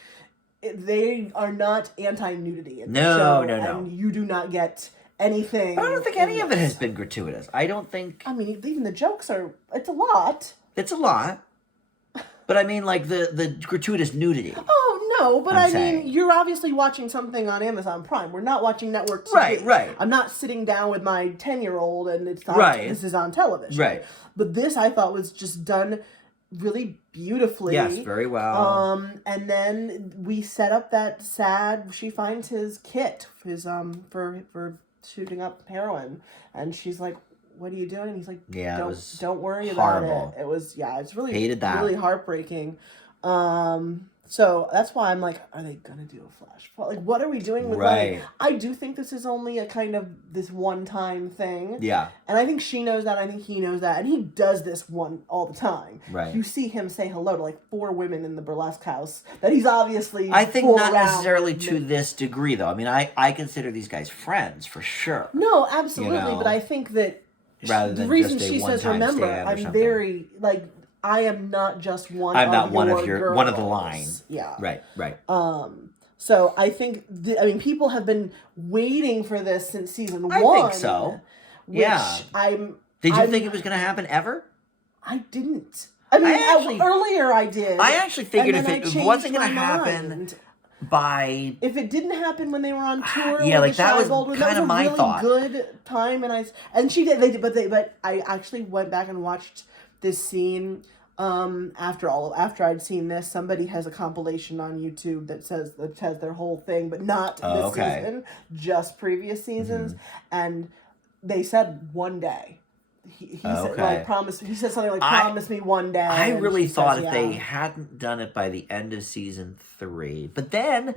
they are not anti-nudity in the show. No. And you do not get... anything. But I don't think any of it has been gratuitous. I don't think... I mean, even the jokes are... It's a lot. It's a lot. But I mean, like, the gratuitous nudity. Oh, no. But I mean, you're obviously watching something on Amazon Prime. We're not watching network TV. Right. I'm not sitting down with my 10-year-old and it's not, this is on television. Right. But this, I thought, was just done really beautifully. Yes, very well. And then we set up that she finds his kit, for shooting up heroin, and she's like, what are you doing? And he's like, don't worry about it. It was, it's really hated that. Really heartbreaking. So that's why I'm like, are they gonna do a flash? Like, what are we doing with Lenny? I do think this is only a kind of this one-time thing. Yeah. And I think she knows that. I think he knows that. And he does this all the time. Right. You see him say hello to like 4 women in the Burlesque House that he's obviously I think not necessarily to this degree, though. I mean, I consider these guys friends, for sure. No, absolutely. You know? But I think that rather than the reason just a she says, remember, I'm very, like... I am not just one. I'm not one of the lines. Yeah. Right. So I think people have been waiting for this since season 1. I think so. Yeah. Did you think it was going to happen ever? I didn't. I mean, earlier I did. I actually figured if it wasn't going to happen by... If it didn't happen when they were on tour, that was kind of my thought. Good time, and she did. But I actually went back and watched this scene after I'd seen this. Somebody has a compilation on YouTube that has their whole thing, but not this season, just previous seasons. And they said one day. He said like promise. He said something like promise me one day. I really thought if they hadn't done it by the end of season 3, but then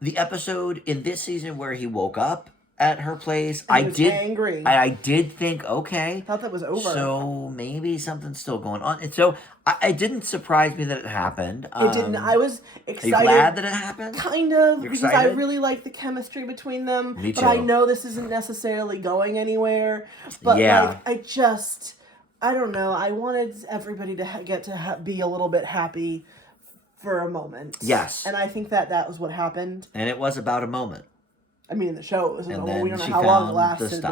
the episode in this season where he woke up at her place, I did angry. I did think, okay, I thought that was over. So maybe something's still going on. And so it didn't surprise me that it happened. It didn't. I was excited. Are you glad that it happened? Kind of, because I really like the chemistry between them. Me too. But I know this isn't necessarily going anywhere. But I don't know. I wanted everybody to get to be a little bit happy for a moment. Yes. And I think that was what happened. And it was about a moment. I mean, the show was. We don't know how long it lasted.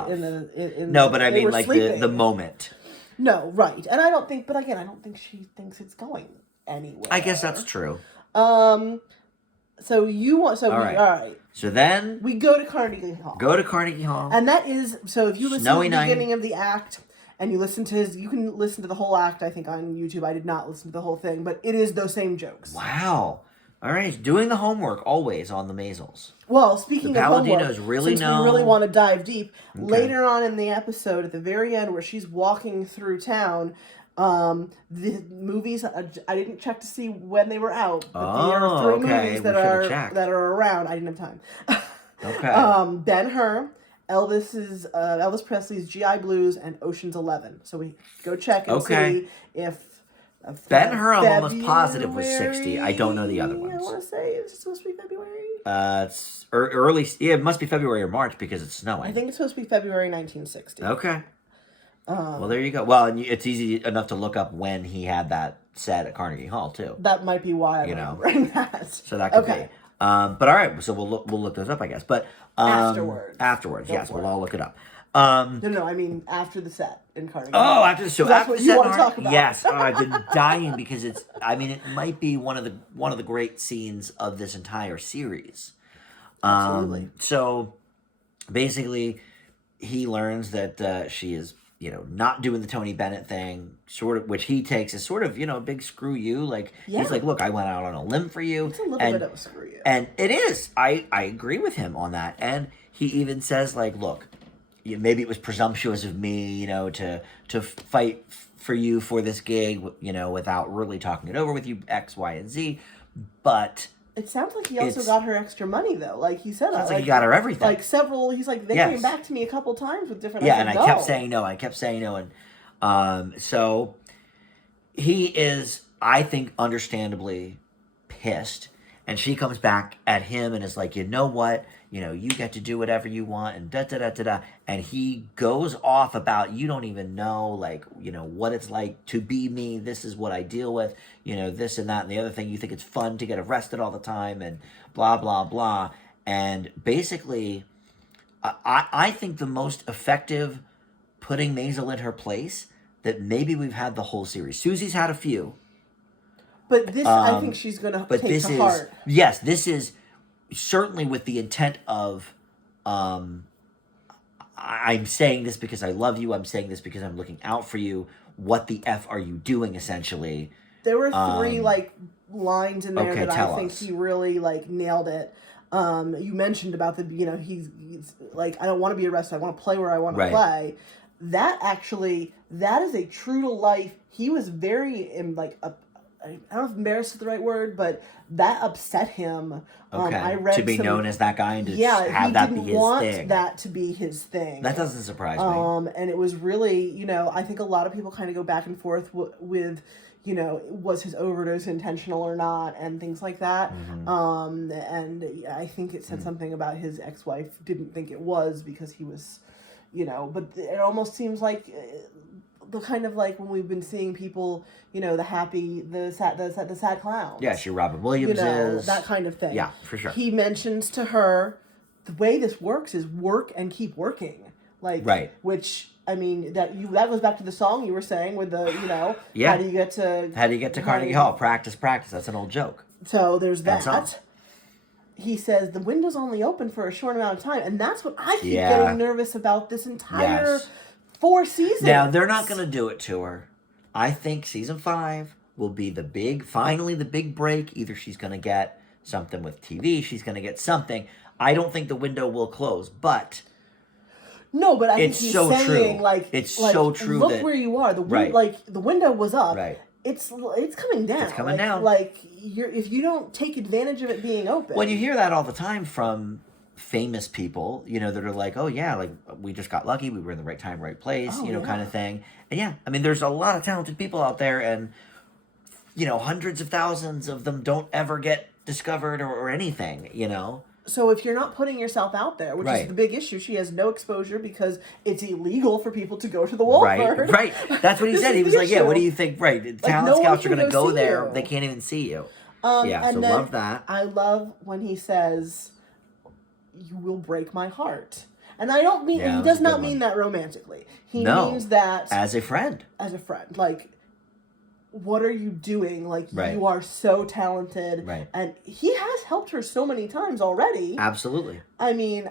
No, but I mean, like the moment. No, right, and I don't think. But again, I don't think she thinks it's going anywhere. I guess that's true. So you want? So all right. So then we go to Carnegie Hall. And that is so. If you listen to the beginning of the act, and you listen to you can listen to the whole act. I think on YouTube. I did not listen to the whole thing, but it is those same jokes. Wow. All right, doing the homework always on the Maisels. Well, speaking of homework, really since we really want to dive deep, later on in the episode, at the very end, where she's walking through town, the movies, I didn't check to see when they were out, but there are 3 movies that are around. I didn't have time. Okay. Ben-Hur, Elvis Presley's GI Blues, and Ocean's 11. So we go check and see if Ben-Hur, I'm almost positive was 60. I don't know the other ones. I want to say it's supposed to be February. It's early. Yeah, it must be February or March because it's snowing. I think it's supposed to be February 1960. Okay. Well, there you go. Well, and it's easy enough to look up when he had that set at Carnegie Hall too. That might be why I'm remembering that. So that could be. But all right, so we'll look those up, I guess. But afterwards, yes, we'll all look it up. No, I mean after the set in Carnegie. Oh, after the show, that's what you want to talk about. Yes, I've been dying because it's. I mean, it might be one of the great scenes of this entire series. Absolutely. So basically, he learns that she is, not doing the Tony Bennett thing, sort of, which he takes as sort of, a big screw you. Like he's like, look, I went out on a limb for you. It's a little bit of a screw you. And it is. I agree with him on that. And he even says, like, look, maybe it was presumptuous of me, to fight for you for this gig, without really talking it over with you, X, Y, and Z. But it sounds like he also got her extra money, though. Like he said, sounds like he got her everything. Like several. He's like, they came back to me a couple times with different. Yeah, and I kept saying no. And so he is, I think, understandably pissed. And she comes back at him and is like, you know what? You get to do whatever you want, and da-da-da-da-da. And he goes off about, you don't even know, like, what it's like to be me. This is what I deal with, this and that and the other thing. You think it's fun to get arrested all the time and blah, blah, blah. And basically, I think the most effective putting Maisel in her place that maybe we've had the whole series. Susie's had a few. But this, I think she's going to take to heart. Yes, this is certainly with the intent of, I'm saying this because I love you. I'm saying this because I'm looking out for you. What the F are you doing, essentially? There were 3, lines in there that I think he really, nailed it. You mentioned about he's like, I don't want to be arrested. I want to play where I want to play. That is a true to life. He was very, I don't know if embarrassed is the right word, but that upset him. I read to be known as that guy and to have that be his thing. He didn't want that to be his thing. That doesn't surprise me. And it was really, I think a lot of people kind of go back and forth with, was his overdose intentional or not, and things like that. Mm-hmm. And I think it said something about his ex-wife didn't think it was because he was, but it almost seems like the kind of like when we've been seeing people, the sad clowns. Yeah, she Robin Williams is. That kind of thing. Yeah, for sure. He mentions to her, the way this works is work and keep working. Which, I mean, that goes back to the song you were saying with the, how do you get to Carnegie Hall? Practice. That's an old joke. So there's that. He says the window's only open for a short amount of time, and that's what I keep getting nervous about this entire 4 seasons. Now, they're not going to do it to her. I think season 5 will be the big break. Either she's going to get something with TV, she's going to get something. I don't think the window will close, but no, but I think he's so saying, true. It's so true. Look where you are. The window was up. Right. It's coming down. It's coming down. If you don't take advantage of it being open. Well, you hear that all the time from famous people, that are like, oh yeah, like we just got lucky, we were in the right time, right place, kind of thing. And I mean, there's a lot of talented people out there, and hundreds of thousands of them don't ever get discovered or anything, So if you're not putting yourself out there, which is the big issue, she has no exposure because it's illegal for people to go to the Wolford. Right. That's what he said. He was like, what do you think? Right. Talent scouts are going to go there. You. They can't even see you. So love that. I love when he says, you will break my heart. And I don't mean, he does not mean that romantically. He means that as a friend. Like, what are you doing? Like, you are so talented. Right. And he has helped her so many times already. Absolutely. I mean,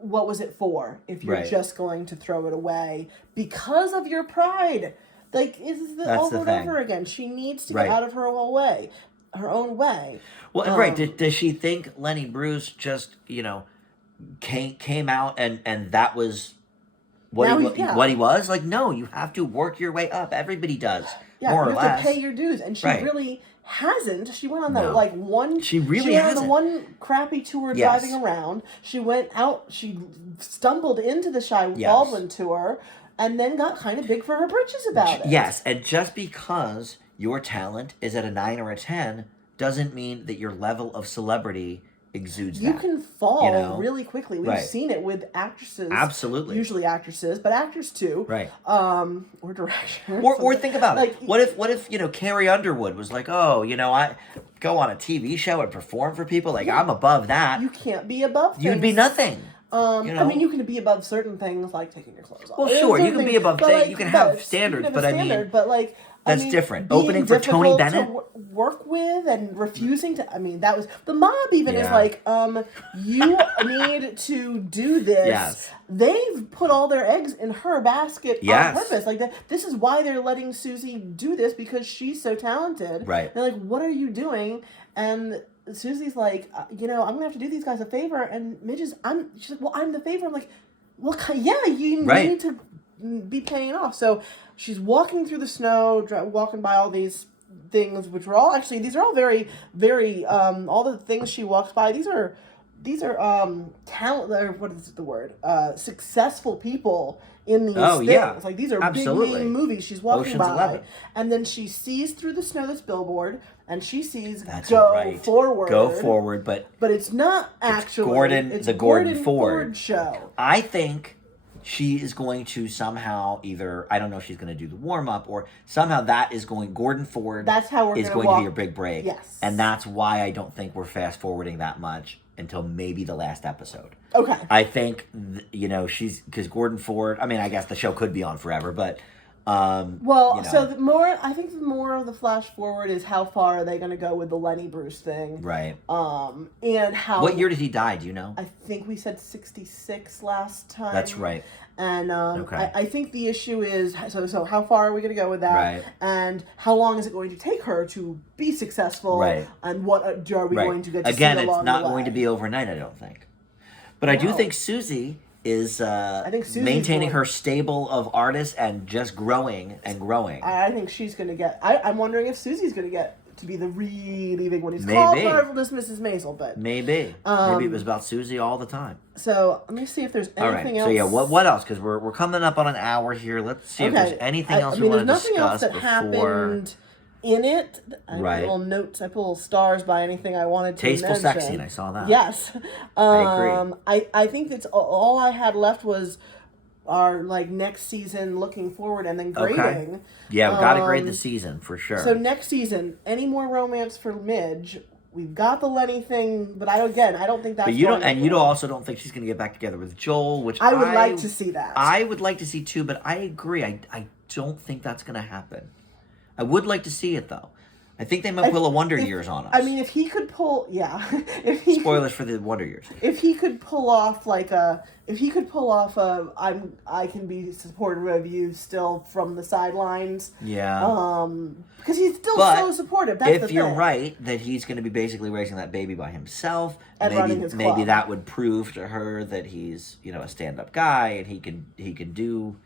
what was it for if you're just going to throw it away because of your pride? Like, is this over and over again? She needs to get out of her own way. way. Well, right. Does she think Lenny Bruce just, came out and that was what he was? Like, no, you have to work your way up. Everybody does, more or less. You have to pay your dues, and she really hasn't. She went on the one. She really she hasn't. On the one crappy tour driving around. She went out. She stumbled into the Shy Baldwin tour, and then got kind of big for her britches about it. Yes, and just because your talent is at a 9 or a 10 doesn't mean that your level of celebrity exudes you that. Can fall really quickly. We've seen it with actresses. Absolutely. Usually actresses, but actors too. Right. Or directors. Or think about it. What if Carrie Underwood was like, oh, I go on a TV show and perform for people? Like, I'm above that. You can't be above things. You'd be nothing. I mean, you can be above certain things, like taking your clothes off. Well, sure, you can be above things. You can have standards, but I mean... That's different. Opening for Tony Bennett? To work with and refusing to... I mean, that was... The mob even is like, you need to do this. Yes. They've put all their eggs in her basket on purpose. Like, this is why they're letting Susie do this, because she's so talented. Right. They're like, what are you doing? And Susie's like, I'm going to have to do these guys a favor. And Midge is... She's like, well, I'm the favor. I'm like, well, yeah, you need to be paying off. So... She's walking through the snow, walking by all these things, which were all these are all very, very, all the things she walks by. These are talent. What is the word? Successful people in these things. Yeah. Like, these are big name movies she's walking by. 11. And then she sees through the snow this billboard, and she sees Go Forward. Go Forward, but it's not actually It's the Gordon Ford show. I think she is going to somehow either, I don't know if she's going to do the warm-up, or somehow Gordon Ford is going to be your big break. Yes. And that's why I don't think we're fast-forwarding that much until maybe the last episode. Okay. I think, because Gordon Ford, I mean, I guess the show could be on forever, but... so I think the more of the flash forward is how far are they going to go with the Lenny Bruce thing. Right. And how... What year did he die, do you know? I think we said 66 last time. That's right. And I think the issue is, so how far are we going to go with that? Right. And how long is it going to take her to be successful? Right. And what are we going to get to Again, see along the way? it's not going to be overnight, I don't think. But I do think Susie is maintaining her stable of artists and just growing and growing. I think she's going to get... I'm wondering if Susie's going to get to be the really big one. He's called Marvelous Mrs. Maisel, but... Maybe it was about Susie all the time. So, let me see if there's anything else. So, yeah, what else? Because we're coming up on an hour here. Let's see if there's anything else we want to discuss before... there's nothing else that happened in it. I put little notes. I put little stars by anything I wanted to Tasteful, mention. sexy, and I saw that. Yes. I agree. I think that's all I had left was our next season, looking forward, and then grading. Okay. Yeah, we've got to grade the season for sure. So next season, any more romance for Midge? We've got the Lenny thing, but I don't think that's. But you also don't think she's going to get back together with Joel, which I would like to see that. I would like to see too, but I agree. I don't think that's going to happen. I would like to see it though. I think they might pull a Wonder Years on us. I mean, if he could pull, spoilers for the Wonder Years. If he could pull off I can be supportive of you still from the sidelines. Yeah. Because he's still so supportive. That's if you're right that he's going to be basically raising that baby by himself, and running his club. Maybe that would prove to her that he's a stand-up guy and he can do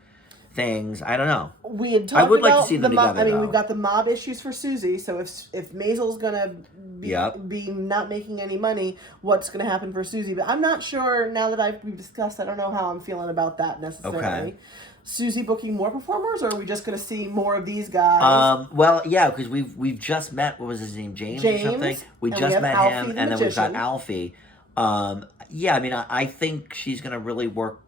things. I don't know. We had talked I would about like to see them the mob. together. I mean, we've got the mob issues for Susie. So if Maisel's gonna be not making any money, what's gonna happen for Susie? But I'm not sure now that we've discussed. I don't know how I'm feeling about that necessarily. Okay. Susie booking more performers, or are we just gonna see more of these guys? Well, yeah, because we've just met. What was his name? James or something. We just met him, and then we've got Alfie. Yeah, I mean, I think she's gonna really work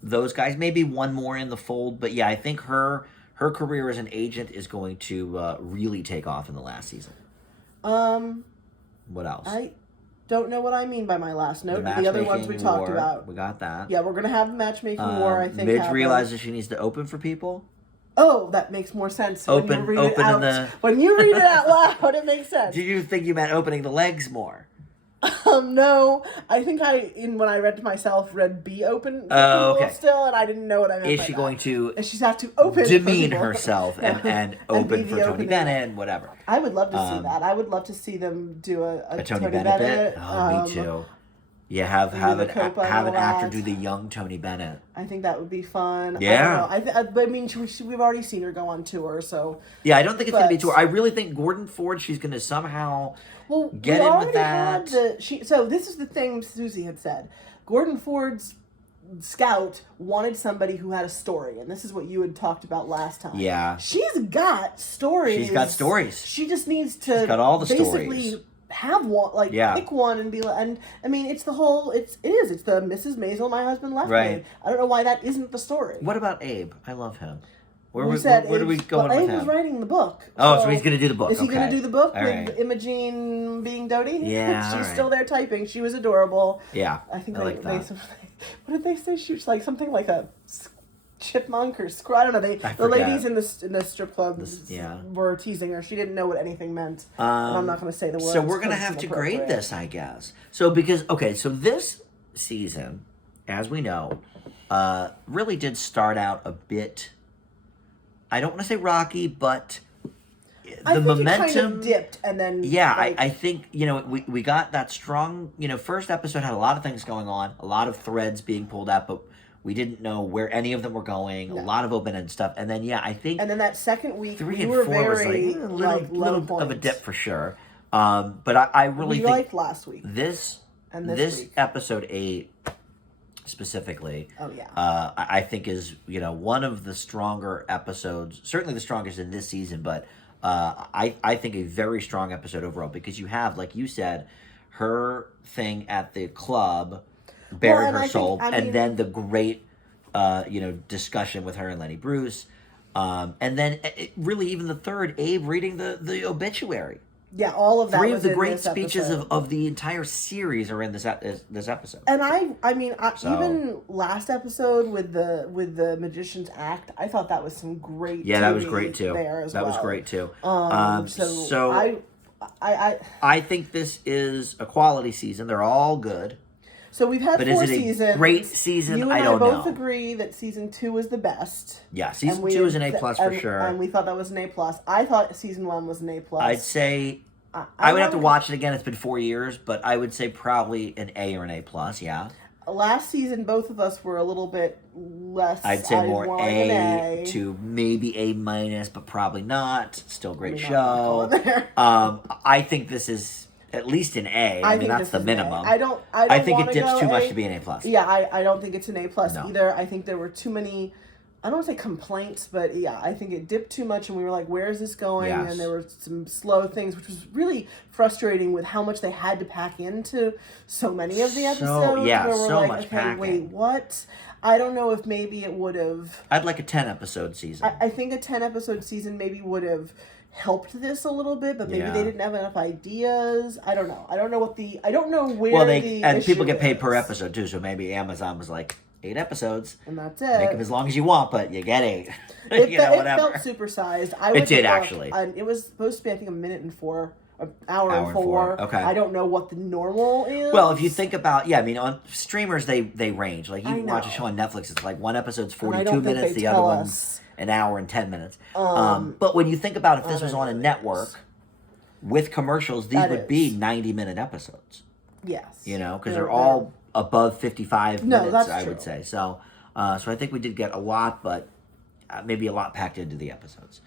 those guys, maybe one more in the fold, but yeah, I think her career as an agent is going to really take off in the last season. What else? I don't know what I mean by my last note. The other ones we talked about. We got that. Yeah, we're gonna have matchmaking war. I think Midge realizes she needs to open for people. Oh, that makes more sense. When you read it out loud, it makes sense. Do you think you meant opening the legs more? No, I think when I read to myself, read be open for people still, and I didn't know what I meant. Is she going to? And she's have to open demean herself and open for Tony Bennett and whatever. I would love to see that. I would love to see them do a Tony Bennett bit. Oh, me too. Yeah, have an actor do the young Tony Bennett. I think that would be fun. Yeah. I mean, we've already seen her go on tour, so. Yeah, I don't think it's going to be tour. I really think Gordon Ford, she's going to somehow get in with that. So this is the thing Susie had said. Gordon Ford's scout wanted somebody who had a story, and this is what you had talked about last time. Yeah. She's got stories. She's got stories. She just needs to. She's got all the basically stories. Have one, pick one and be like, and I mean, it's the Mrs. Maisel, my husband left me. I don't know why that isn't the story. What about Abe? I love him. Where are we going with him? Abe was writing the book. So he's going to do the book. Is he going to do the book with Imogene being Dodie? Yeah, she's still there typing. She was adorable. Yeah, I think like that. What did they say? She was like something like a chipmunk or I don't know. The ladies in the strip club were teasing her. She didn't know what anything meant. And I'm not going to say the word. So we're going to have to grade this, I guess. So so this season, as we know, really did start out a bit. I don't want to say rocky, but the momentum it kind of dipped, and then I think we got that strong. First episode had a lot of things going on, a lot of threads being pulled out, but we didn't know where any of them were going. No. A lot of open-ended stuff, and then I think. And then that second week, 3 and 4 was a little of a dip for sure. But I really think liked last week. This week. episode 8 specifically. Oh yeah. I think is one of the stronger episodes, certainly the strongest in this season, but I think a very strong episode overall because you have, like you said, her thing at the club. Bared her soul, and then the great, discussion with her and Lenny Bruce, and then really even the third, Abe reading the obituary. Yeah, all of that. 3 of the great speeches of the entire series are in this episode. And even last episode with the Magician's Act, I thought that was some great. Yeah, that was great too. That was great too. So I think this is a quality season. They're all good. So we've had 4 seasons. A great season? You and I both agree that season 2 was the best. Yeah, season 2 is an A+ for sure. And we thought that was an A+. I thought season 1 was an A+. I'd say I would have to watch it again. It's been 4 years, but I would say probably an A or an A+. Yeah. Last season, both of us were a little bit less. I'd say more A to maybe A-, but probably not. Still a great show. I think this is. At least an A. I mean, that's the minimum. I think it dips too much to be an A+. Yeah, I don't think it's an A+ either. I think there were too many, I don't want to say complaints, but I think it dipped too much and we were like, where is this going? Yes. And there were some slow things, which was really frustrating with how much they had to pack into so many of the episodes. So much packing. Wait, what? I don't know if maybe it would have... I'd like a 10-episode season. I think a 10-episode season maybe would have... helped this a little bit, but maybe they didn't have enough ideas. I don't know. I don't know where and people get paid per episode too, so maybe Amazon was like 8 episodes. And that's it. Make them as long as you want, but you get 8. It felt supersized. It did actually. It was supposed to be, I think, an hour and 4. Okay. I don't know what the normal is. Well, if you think about, on streamers they range. Like you watch a show on Netflix, it's like one episode's 42 minutes, the other one's an hour and 10 minutes. But when you think about if this was on a network with commercials, these would be 90-minute episodes. Yes. Because they're all above 55 minutes, that's I true. would say. So I think we did get a lot, but maybe a lot packed into the episodes.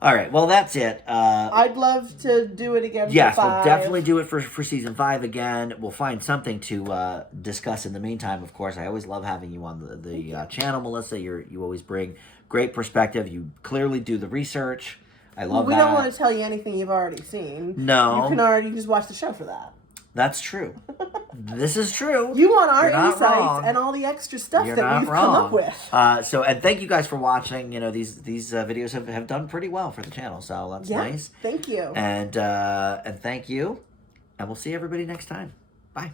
All right, well, that's it. I'd love to do it again yes, for 5. We'll definitely do it for season 5 again. We'll find something to discuss in the meantime, of course. I always love having you on the channel, Melissa. You always bring great perspective. You clearly do the research. I love that. We don't want to tell you anything you've already seen. No. You can already just watch the show for that. That's true. This is true. You want our insights and all the extra stuff that we've come up with. And thank you guys for watching. These videos have done pretty well for the channel, so that's nice. Thank you. And thank you. And we'll see everybody next time. Bye.